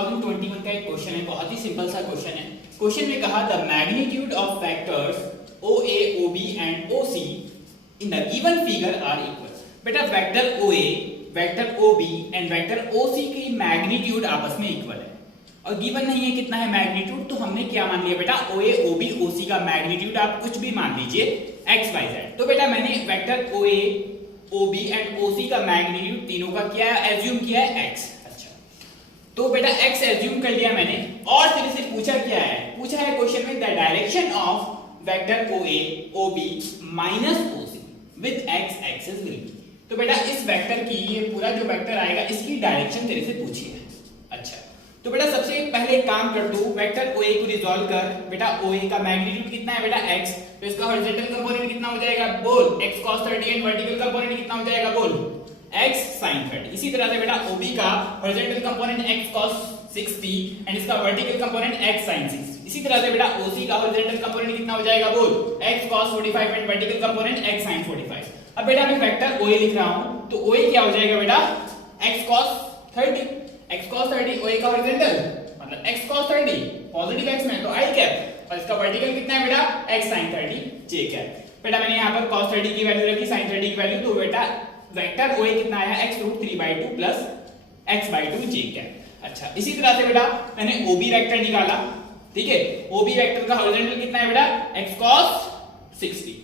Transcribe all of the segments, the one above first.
2021 का एक क्वेश्चन है, बहुत ही सिंपल सा क्वेश्चन है। क्वेश्चन में कहा the magnitude of vectors OA, OB and OC in the given figure are equal. बेटा vector OA, vector OB and vector OC की मैग्नीट्यूड आपस में इक्वल है और गिवन नहीं है कितना है मैग्नीट्यूड, तो हमने क्या मान लिया बेटा OA, OB, OC का मैग्नीट्यूड आप कुछ भी मान लीजिए x, y, z। तो बेटा मैंने vector OA, OB and OC का मैग्नीट्यूड तीनों का क्या एज्यूम किया है x। तो बेटा x एज्यूम कर लिया मैंने और फिर से पूछा क्या है, पूछा है क्वेश्चन में the direction of vector OA, OB minus OC with x axis will be. तो बेटा इस वेक्टर की, ये पूरा जो वेक्टर आएगा इसकी डायरेक्शन तेरे से पूछी है। अच्छा तो बेटा सबसे पहले काम कर तू वेक्टर OA को रिजॉल्व कर। बेटा OA का मैग्नीट्यूड कितना है बेटा x, तो इसका हॉरिजॉन्टल कंपोनेंट कितना हो जाएगा बोल, x cos 30 and vertical component कितना हो जाएगा बोल, x sin 30। इसी तरह से बेटा OB का horizontal component x cos 60 and इसका वर्टिकल कंपोनेंट x sin 60। इसी तरह से बेटा OC का हॉरिजॉन्टल कंपोनेंट कितना हो जाएगा बोल, x cos 45 and vertical component x sin 45। अब बेटा मैं वेक्टर OA लिख रहा हूं तो OA क्या हो जाएगा बेटा x cos 30, x cos 30 OA का हॉरिजॉन्टल मतलब x cos 30 पॉजिटिव x में तो i कैप, और इसका वर्टिकल कितना है बेटा x sin 30 j कैप। बेटा मैंने यहां पर cos 30 की वैल्यू रखी, sin 30 की वैल्यू, तो बेटा वेक्टर OA कितना आया x√3/2 plus x/2 j cap. अच्छा इसी तरह से बेटा मैंने OB वेक्टर निकाला, ठीक है। OB वेक्टर का हॉरिजॉन्टल कितना है बेटा x cos 60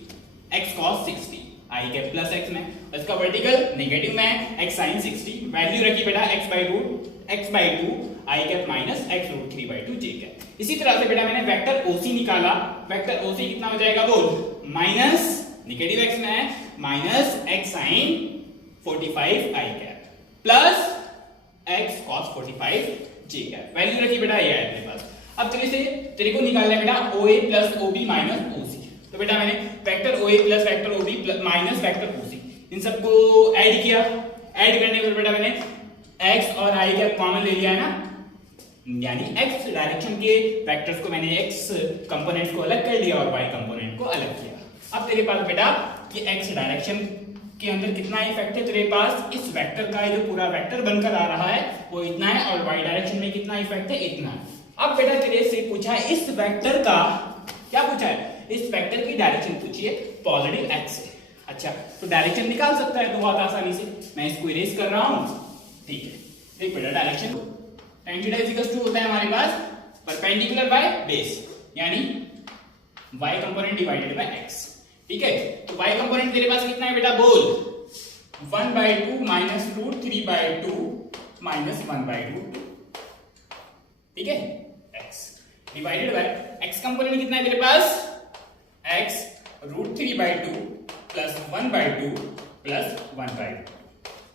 i cap plus x में, और इसका वर्टिकल नेगेटिव में है x sin 60, वैल्यू रखी बेटा x/2 i cap minus x√3/2 j cap. इसी तरह से बेटा मैंने वेक्टर OC निकाला, वेक्टर OC कितना हो जाएगा बोल, माइनस नेगेटिव x में है minus x sin 45 i cap plus x cos 45 j cap, value रखी बेटा ये है मेरे पास। अब तेरे को निकालना है बेटा OA plus OB minus OC। तो बेटा मैंने vector OA plus vector OB minus vector OC इन सबको ऐड किया, ऐड करने पर बेटा मैंने x और i कैप कॉमन ले लिया है ना, यानी x डायरेक्शन के वेक्टर्स को मैंने x कंपोनेंट्स को अलग कर लिया और y कंपोनेंट को अलग किया। अब तेरे पास बेटा कि x डायरेक्शन के अंदर कितना इफेक्ट है, तेरे पास इस वेक्टर का जो पूरा वेक्टर बनकर आ रहा है वो इतना है और y डायरेक्शन में कितना इफेक्ट है, इतना है। अब बेटा तेरे से पूछा है इस वेक्टर का, क्या पूछा है, इस वेक्टर की डायरेक्शन पूछी है पॉजिटिव x से। अच्छा तो डायरेक्शन निकाल सकता है तो बहुत आसानी से, मैं इसको इरेज कर रहा हूं, ठीक है। देख बेटा direction tan theta equals to होता है हमारे पास परपेंडिकुलर बाय बेस, यानी y component divided by x, ठीक है। तो y कंपोनेंट तेरे पास कितना है बेटा बोल, 1/2 माइनस √3/2 माइनस 1/2, ठीक है, x divided by x component कितना है तेरे पास, x √3/2 प्लस 1/2 प्लस 1/2।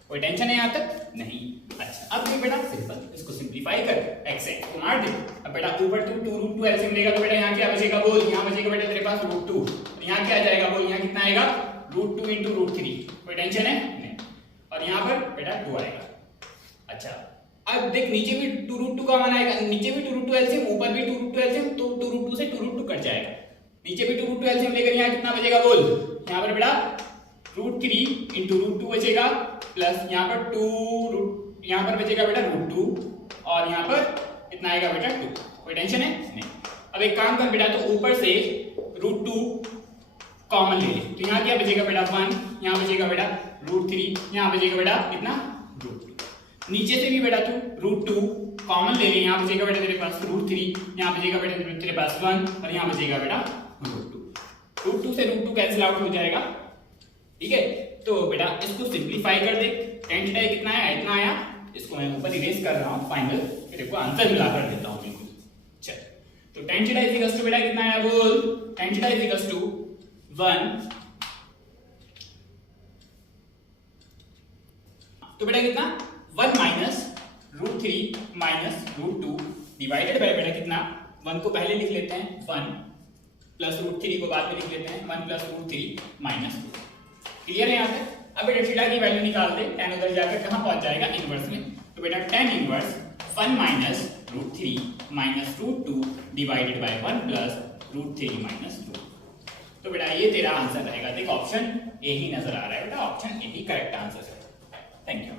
कोई टेंशन है यहां तक नहीं। अच्छा अब देख बेटा सिंपल, इसको सिंपलीफाई कर, x को मार दे। अब बेटा ऊपर तू 2√2 एलसीएम लेगा तो बेटा यहां क्या बचेगा बोल, यहां बचेगा बेटा तेरे पास √2, तो यहां क्या आ जाएगा बोल, यहां कितना आएगा √2 × √3, कोई टेंशन है नहीं, और यहां पर बेटा 2 आएगा। अच्छा अब देख नीचे भी 2√2 का मान आएगा, नीचे भी 2√2 एलसीएम, ऊपर भी 2√2 एलसीएम, तो 2√2 से 2√2 कट जाएगा, नीचे भी 2√2 एलसीएम लेकर यहां कितना बचेगा बोल, यहां पर बेटा √3 × √2 बचेगा प्लस यहां पर 2 यहां पर बचेगा बेटा √2 और यहां पर कितना आएगा बेटा 2, कोई टेंशन है नहीं। अब एक काम कर बेटा, तो ऊपर से √2 कॉमन ले ले, तो यहां क्या बचेगा बेटा 1, यहां बचेगा बेटा √3, यहां बचेगा बेटा कितना √2, नीचे से भी बेटा तू √2 कॉमन ले ले, यहां बचेगा बेटा तेरे पास √3, यहां बचेगा बेटा तेरे पास 1 और यहां बचेगा बेटा √2 से √2 कैंसिल आउट हो जाएगा, ठीक है। तो बेटा इसको सिंपलीफाई कर दे, tan थीटा कितना है, इतना आया, इसको मैं ऊपर इरेज कर रहा हूं, फाइनल तेरे को आंसर मिला कर देता हूं बिल्कुल। चल तो tan थीटा इक्वल्स टू बेटा कितना आया बोल, tan थीटा इक्वल्स टू 1, तो बेटा कितना 1 माइनस √3 माइनस √2 डिवाइडेड बाय बेटा कितना, 1 को पहले लिख लेते हैं 1 प्लस √3 को बाद में लिख लेते हैं 1 प्लस √3 माइनस 2, क्लियर है यहां तक। अब बेटा थीटा की वैल्यू निकाल दे, tan उधर जाकर कहां पहुंच जाएगा इनवर्स में, तो बेटा tan inverse 1 minus √3 minus √2 divided by 1 plus √3 minus 2। तो बेटा ये तेरा आंसर रहेगा, देख ऑप्शन ए ही नजर आ रहा है बेटा, ऑप्शन ए ही करेक्ट आंसर है। Thank you.